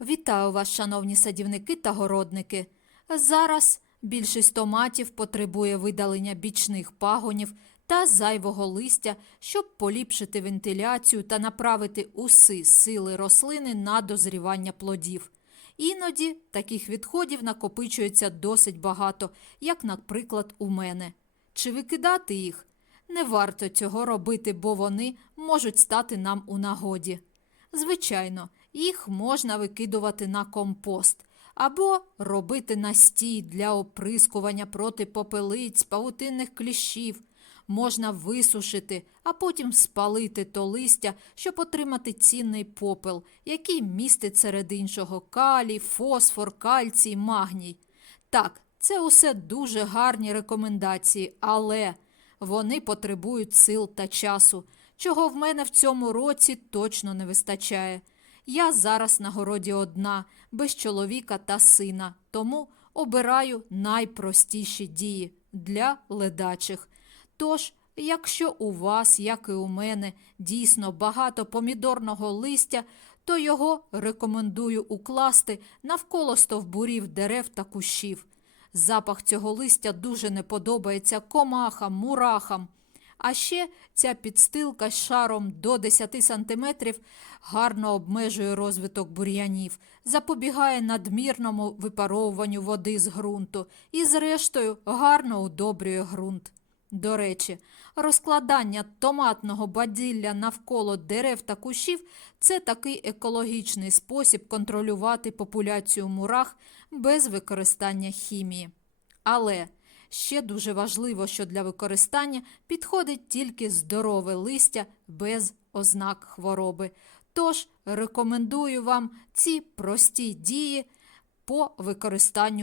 Вітаю вас, шановні садівники та городники. Зараз більшість томатів потребує видалення бічних пагонів та зайвого листя, щоб поліпшити вентиляцію та направити уси сили рослини на дозрівання плодів. Іноді таких відходів накопичується досить багато, як, наприклад, у мене. Чи викидати їх? Не варто цього робити, бо вони можуть стати нам у нагоді. Звичайно, їх можна викидувати на компост або робити настій для оприскування проти попелиць, павутинних кліщів. Можна висушити, а потім спалити то листя, щоб отримати цінний попел, який містить серед іншого калій, фосфор, кальцій, магній. Так, це усе дуже гарні рекомендації, але вони потребують сил та часу, чого в мене в цьому році точно не вистачає. Я зараз на городі одна, без чоловіка та сина, тому обираю найпростіші дії для ледачих. Тож, якщо у вас, як і у мене, дійсно багато помідорного листя, то його рекомендую укласти навколо стовбурів дерев та кущів. Запах цього листя дуже не подобається комахам, мурахам. А ще ця підстилка з шаром до 10 см гарно обмежує розвиток бур'янів, запобігає надмірному випаровуванню води з ґрунту і, зрештою, гарно удобрює ґрунт. До речі, розкладання томатного баділля навколо дерев та кущів це такий екологічний спосіб контролювати популяцію мурах без використання хімії. Але ще дуже важливо, що для використання підходить тільки здорове листя без ознак хвороби. Тож рекомендую вам ці прості дії по використанню